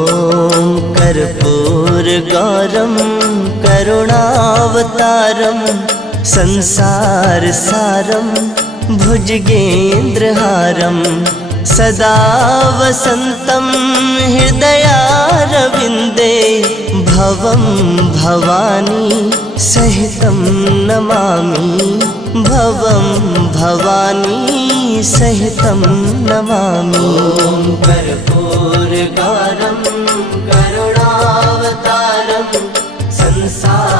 ॐ कर्पूरगौरं करुणावतारं संसारसारं भुजगेन्द्रहारं सदा वसन्तं हृदयारविन्दे भवं भवानी सहितं नमामि भवं भवानी सहितं नमामि। कर्पूरगौरं करुणावतारं संसार